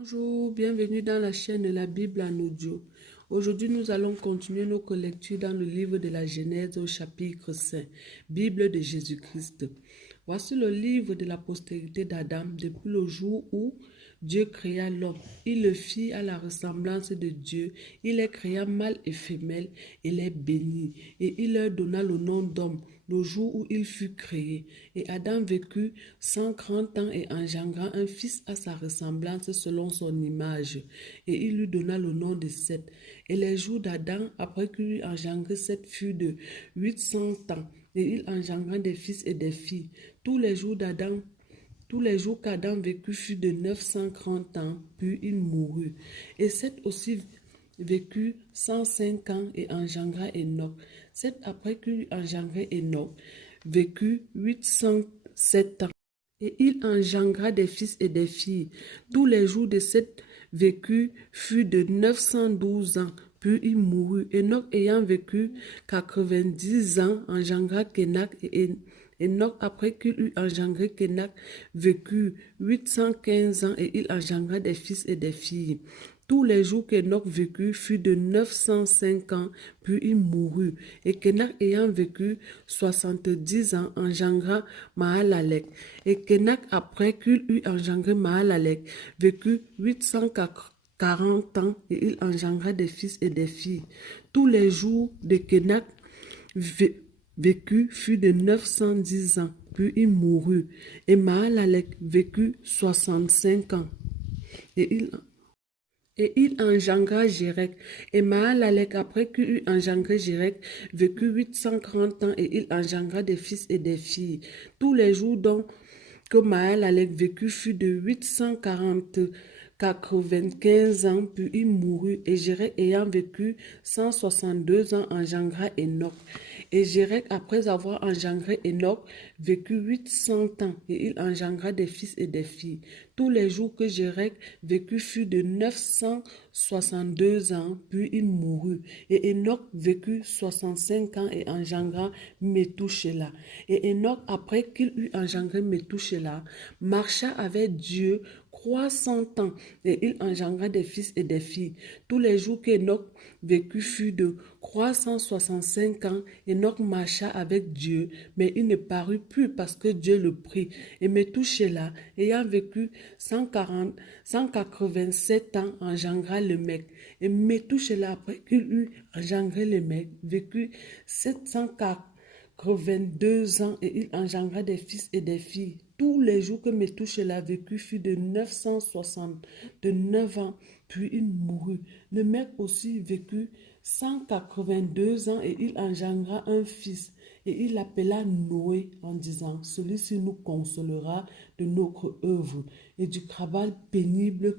Bonjour, bienvenue dans la chaîne de la Bible en audio. Aujourd'hui, nous allons continuer nos lectures dans le livre de la Genèse au chapitre 5, Bible de Jésus-Christ. Voici le livre de la postérité d'Adam depuis le jour où Dieu créa l'homme. Il le fit à la ressemblance de Dieu. Il les créa mâle et femelle et les bénit. Et il leur donna le nom d'homme le jour où il fut créé. Et Adam vécut 130 ans et engendra un fils à sa ressemblance selon son image. Et il lui donna le nom de Seth. Et les jours d'Adam, après qu'il lui engendré Seth, furent de 800 ans. Et il engendra des fils et des filles. Tous les jours qu'Adam vécut furent de 930 ans, puis il mourut. Et Seth aussi vécut 105 ans et engendra Enoch. Seth, après qu'il eut engendré Enoch, vécut 807 ans. Et il engendra des fils et des filles. Tous les jours de Seth vécut furent de 912 ans, puis il mourut. Enoch ayant vécu 90 ans, engendra Kénak et Enoch, après qu'il eut engendré Kénak, vécut 815 ans et il engendra des fils et des filles. Tous les jours qu'Enoch vécut furent de 905 ans, puis il mourut. Et Kénak ayant vécu 70 ans, engendra Mahalalel. Et Kénak, après qu'il eut engendré Mahalalel, vécut 840 ans et il engendra des fils et des filles. Tous les jours de Kénak vécut fut de 910 ans, puis il mourut. Et Mahalalel vécut 65 ans. Et il engendra Jérek. Et Mahalalel, après qu'il eut engendré Jérek, vécut 830 ans et il engendra des fils et des filles. Tous les jours donc que Mahalalel vécut fut de 895 ans, puis il mourut. Et Jérek ayant vécu 162 ans, engendra Enoch. Et Jérek, après avoir engendré Enoch, vécut 800 ans, et il engendra des fils et des filles. Tous les jours que Jérek vécut fut de 962 ans, puis il mourut. Et Enoch vécut 65 ans et engendra Métouchéla. Et Enoch, après qu'il eut engendré Métouchéla, marcha avec Dieu 300 ans, et il engendra des fils et des filles. Tous les jours qu'Enoch vécut fut de 365 ans. Enoch marcha avec Dieu, mais il ne parut plus parce que Dieu le prit. Et Métouchéla, ayant vécu 187 ans, engendra le mec. Et Métouchéla, après qu'il eut engendré le mec, vécut 782 ans et il engendra des fils et des filles. Tous les jours que Métouchéla vécut fut de 969 ans, puis il mourut. Le mec aussi vécut 182 ans et il engendra un fils. Et il l'appela Noé en disant, celui-ci nous consolera de notre œuvre et du travail pénible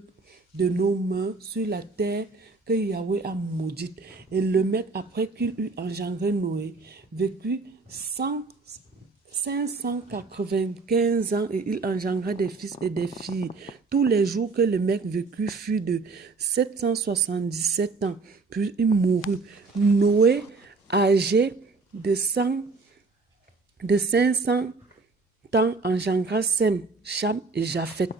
de nos mains sur la terre que Yahweh a maudite. Et le mec, après qu'il eut engendré Noé, vécut 595 ans et il engendra des fils et des filles. Tous les jours que le mec vécut fut de 777 ans, puis il mourut. Noé, âgé de 500 ans, engendra Sem, Cham et Japheth.